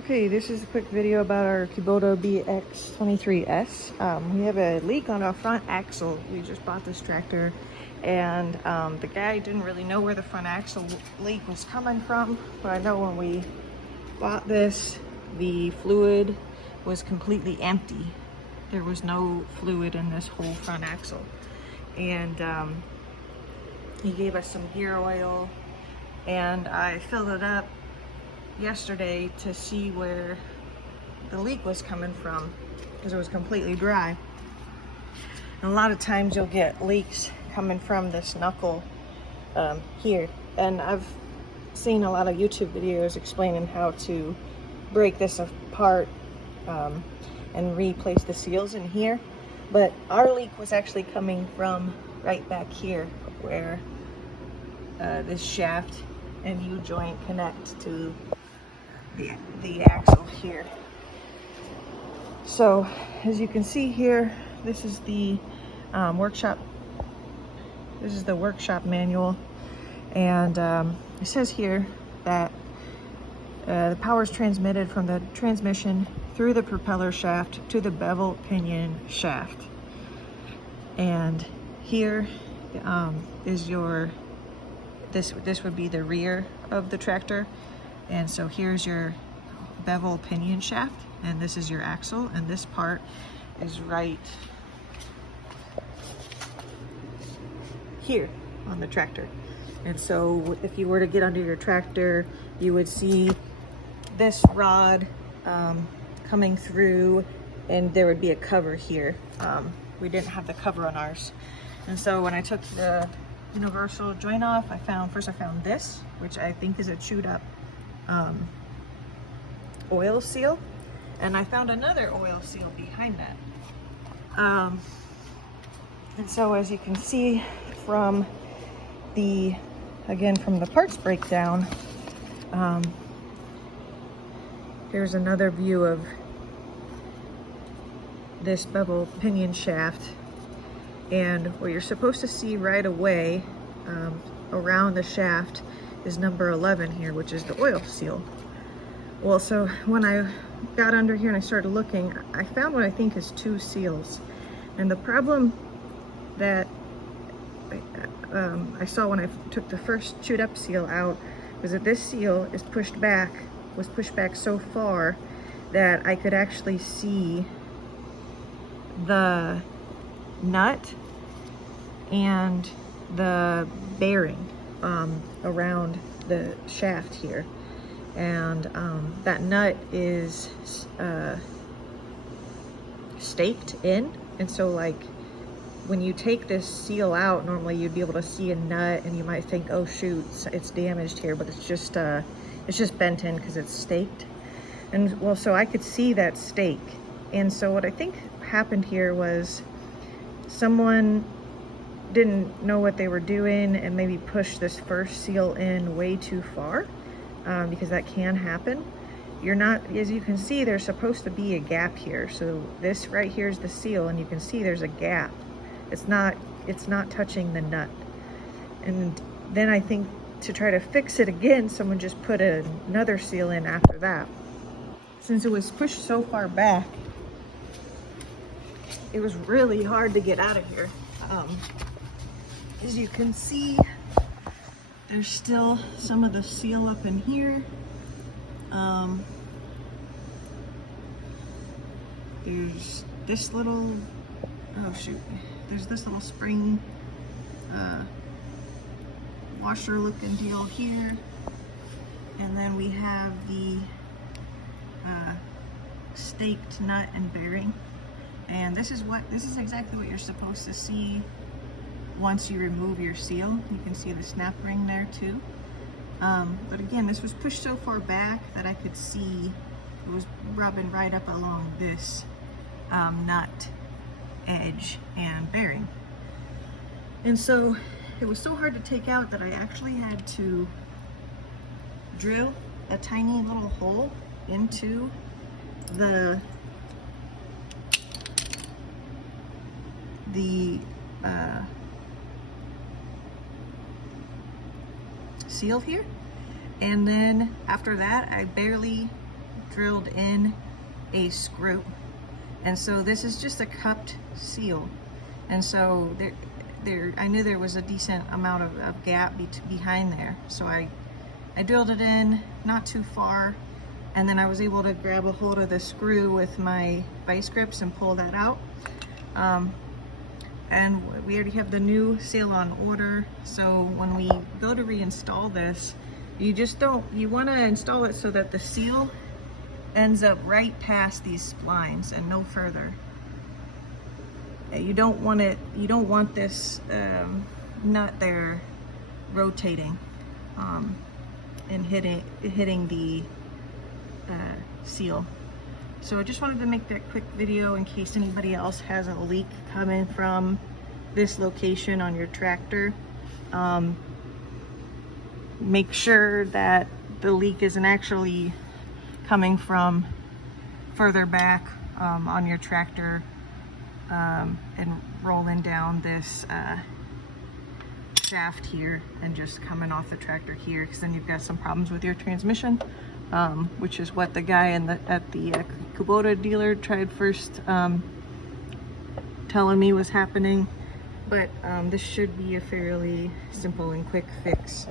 Okay, this is a quick video about our Kubota BX23S. We have a leak on our front axle. We just bought this tractor, and the guy didn't really know where the front axle leak was coming from, but I know when we bought this, the fluid was completely empty. There was no fluid in this whole front axle. And he gave us some gear oil, and I filled it up yesterday to see where the leak was coming from because it was completely dry. And a lot of times you'll get leaks coming from this knuckle here, and I've seen a lot of YouTube videos explaining how to break this apart and replace the seals in here, but our leak was actually coming from right back here where this shaft and U-joint connect to the axle here. So as you can see here, this is the workshop. This is the workshop manual, and it says here that the power is transmitted from the transmission through the propeller shaft to the bevel pinion shaft. And here is your this would be the rear of the tractor. And so here's your bevel pinion shaft, and this is your axle, and this part is right here on the tractor. And so if you were to get under your tractor, you would see this rod coming through, and there would be a cover here. We didn't have the cover on ours. And so when I took the universal joint off, I found this, which I think is a chewed up oil seal, and I found another oil seal behind that. And so as you can see from the parts breakdown, here's another view of this bevel pinion shaft, and what you're supposed to see right away around the shaft is number 11 here, which is the oil seal. Well, so when I got under here and I started looking, I found what I think is 2 seals. And the problem that I saw when I took the first chewed up seal out was that this seal was pushed back so far that I could actually see the nut and the bearing around the shaft here, and that nut is staked in, and so like when you take this seal out, normally you'd be able to see a nut and you might think, oh shoot, it's damaged here, but it's just bent in because it's staked. And well, so I could see that stake, and so what I think happened here was someone didn't know what they were doing and maybe pushed this first seal in way too far, because that can happen. As you can see, there's supposed to be a gap here. So this right here is the seal, and you can see there's a gap. It's not touching the nut. And then I think to try to fix it again, someone just put another seal in after that. Since it was pushed so far back, it was really hard to get out of here. As you can see, there's still some of the seal up in here. There's this little, there's this little spring washer looking deal here. And then we have the staked nut and bearing. And this is exactly what you're supposed to see once you remove your seal. You can see the snap ring there too. But again, this was pushed so far back that I could see it was rubbing right up along this nut, edge, and bearing. And so it was so hard to take out that I actually had to drill a tiny little hole into the seal here, and then after that I barely drilled in a screw. And so this is just a cupped seal. And so I knew there was a decent amount of gap behind there. So I drilled it in, not too far, and then I was able to grab a hold of the screw with my vice grips and pull that out. And we already have the new seal on order. So when we go to reinstall this, you want to install it so that the seal ends up right past these splines and no further. You don't want this nut there rotating and hitting the seal. So I just wanted to make that quick video in case anybody else has a leak coming from this location on your tractor. Make sure that the leak isn't actually coming from further back on your tractor and rolling down this shaft here and just coming off the tractor here, because then you've got some problems with your transmission, which is what the guy at the Kubota dealer tried first telling me was happening. But this should be a fairly simple and quick fix.